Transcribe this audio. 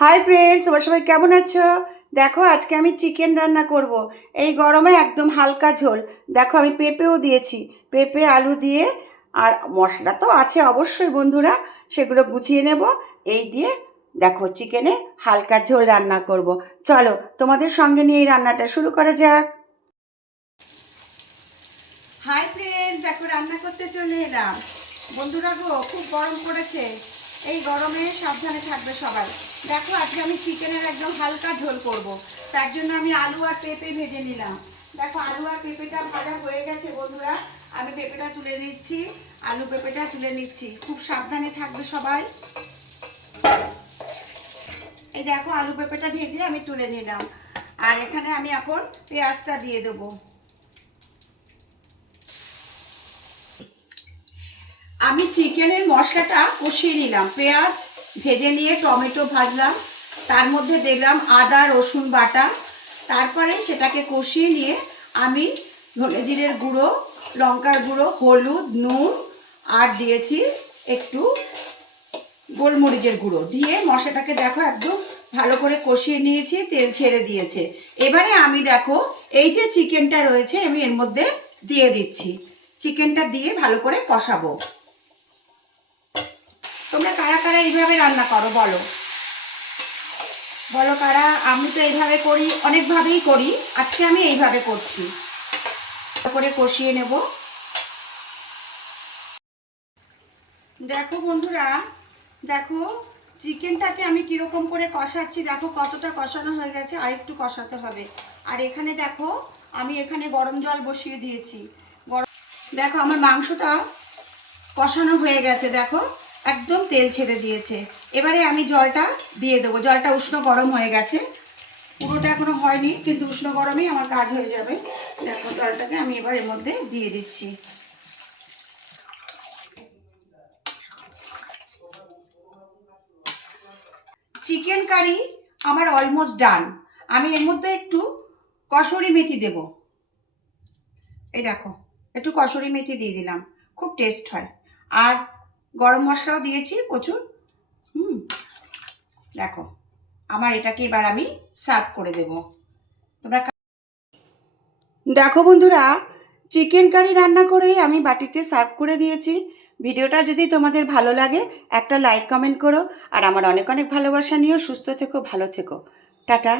Hi friends, তোমরা সবাই কেমন আছো? দেখো আজকে আমি চিকেন রান্না করব। এই গরমে একদম হালকা ঝোল। দেখো আমি পেঁপেও দিয়েছি, পেঁপে আলু দিয়ে। আর মশলা তো আছে অবশ্যই বন্ধুরা, সেগুলো গুছিয়ে নেব। এই দিয়ে দেখো চিকেনে হালকা ঝোল রান্না করব। চলো তোমাদের সঙ্গে নিয়ে এই রান্নাটা শুরু করা যাক। হাই ফ্রেন্ডস, দেখো রান্না করতে চলে এলাম। বন্ধুরা গো, খুব গরম পড়েছে। এই গরমে সাবধানে থাকবে সবাই। দেখো আজকে আমি চিকেনের একদম হালকা ঝোল করব। তার জন্য আমি আলু আর পেঁপে ভেজে নিলাম। দেখো আলু আর পেঁপেটা ভাজা হয়ে গেছে বন্ধুরা। আমি পেঁপেটা তুলে নিচ্ছি, আলু পেঁপেটা তুলে নিচ্ছি। খুব সাবধানে থাকবে সবাই। এই দেখো আলু পেঁপেটা ভেজে আমি তুলে নিলাম। আর এখানে আমি এখন পেঁয়াজটা দিয়ে দেবো। আমি চিকেনের মশলাটা কষিয়ে নিলাম। পেঁয়াজ ভেজে নিয়ে টমেটো ভাজলাম, তার মধ্যে দিলাম আদা রসুন বাটা। তারপরে সেটাকে কষিয়ে নিয়ে আমি ধনে জিরের গুঁড়ো, লঙ্কার গুঁড়ো, হলুদ, নুন আর দিয়েছি একটু গোলমরিচের গুঁড়ো দিয়ে মশলাটাকে দেখো একদম ভালো করে কষিয়ে নিয়েছি, তেল ছেড়ে দিয়েছে। এবারে আমি দেখো এই যে চিকেনটা রয়েছে আমি এর মধ্যে দিয়ে দিচ্ছি। চিকেনটা দিয়ে ভালো করে কষাবো। তোমরা কারা কারা এইভাবে রান্না করো বলো, বলো কারা। আমি তো এইভাবে করি, অনেকভাবেই করি, আজকে আমি এইভাবে করছি। করে কষিয়ে নেব। দেখো বন্ধুরা, দেখো চিকেনটাকে আমি কিরকম করে কষাচ্ছি। দেখো কতটা কষানো হয়ে গেছে, আর একটু কষাতে হবে। আর এখানে দেখো আমি এখানে গরম জল বসিয়ে দিয়েছি। দেখো আমার মাংসটা কষানো হয়ে গেছে, দেখো একদম তেল ছেড়ে দিয়েছে। এবারে আমি জলটা দিয়ে দেবো। জলটা উষ্ণ গরম হয়ে গেছে, পুরোটা এখনো হয়নি, কিন্তু উষ্ণ গরমেই আমার কাজ হয়ে যাবে। দেখো জলটাকে আমি এবার এর মধ্যে দিয়ে দিচ্ছি। চিকেন কারি আমার অলমোস্ট ডান। আমি এর মধ্যে একটু কসুরি মেথি দেব। এই দেখো একটু কসুরি মেথি দিয়ে দিলাম, খুব টেস্ট হয়। আর গরম মশলাও দিয়েছি প্রচুর। দেখো আমার এটাকে এবার আমি সার্ভ করে দেব। তোমরা দেখো বন্ধুরা, চিকেন কারি রান্না করে আমি বাটিতে সার্ভ করে দিয়েছি। ভিডিওটা যদি তোমাদের ভালো লাগে একটা লাইক কমেন্ট করো। আর আমার অনেক অনেক ভালোবাসা নিও। সুস্থ থেকো, ভালো থেকো। টাটা।